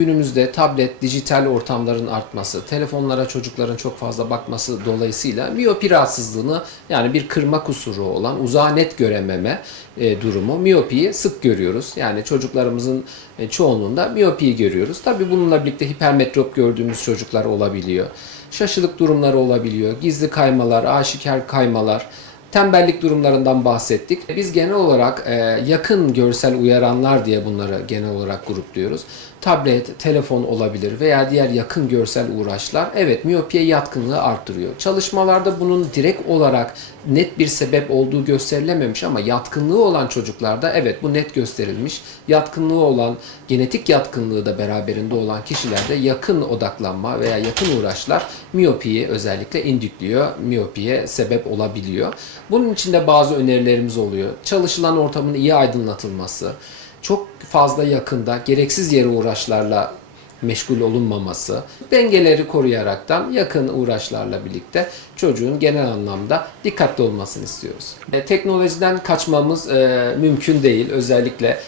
Günümüzde tablet, dijital ortamların artması, telefonlara çocukların çok fazla bakması dolayısıyla miyopi rahatsızlığını yani bir kırma kusuru olan uzağa net görememe e, durumu miyopiyi sık görüyoruz. Yani çocuklarımızın e, çoğunluğunda miyopiyi görüyoruz. Tabii bununla birlikte hipermetrop gördüğümüz çocuklar olabiliyor. Şaşılık durumları olabiliyor. Gizli kaymalar, aşikar kaymalar, tembellik durumlarından bahsettik. Biz genel olarak e, yakın görsel uyaranlar diye bunları genel olarak grupluyoruz. Tablet, telefon olabilir veya diğer yakın görsel uğraşlar evet miyopiye yatkınlığı arttırıyor. Çalışmalarda bunun direkt olarak net bir sebep olduğu gösterilememiş ama yatkınlığı olan çocuklarda evet bu net gösterilmiş. Yatkınlığı olan, genetik yatkınlığı da beraberinde olan kişilerde yakın odaklanma veya yakın uğraşlar miyopiyi özellikle indükliyor. Miyopiye sebep olabiliyor. Bunun için de bazı önerilerimiz oluyor. Çalışılan ortamın iyi aydınlatılması, çok fazla yakında gereksiz yere uğraşlarla meşgul olunmaması, dengeleri koruyaraktan yakın uğraşlarla birlikte çocuğun genel anlamda dikkatli olmasını istiyoruz. E, teknolojiden kaçmamız e, mümkün değil. Özellikle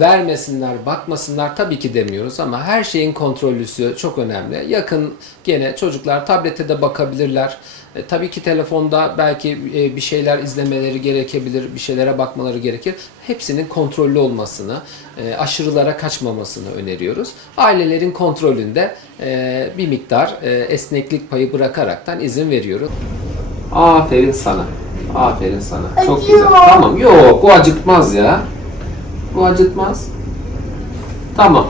vermesinler, bakmasınlar tabii ki demiyoruz ama her şeyin kontrollüsü çok önemli. Yakın gene çocuklar tablete de bakabilirler. E, tabii ki telefonda belki e, bir şeyler izlemeleri gerekebilir, bir şeylere bakmaları gerekir. Hepsinin kontrollü olmasını, e, aşırılara kaçmamasını öneriyoruz. Ailelerin kontrolünde e, bir miktar e, esneklik payı bırakaraktan izin veriyoruz. Aferin sana. Aferin sana. Çok güzel. Tamam. Yok, bu acıtmaz ya. Bu acıtmaz. Tamam.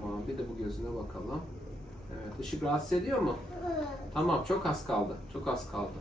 Tamam. Bir de bu gözüne bakalım. Evet. Işık rahatsız ediyor mu? Tamam. Çok az kaldı. Çok az kaldı.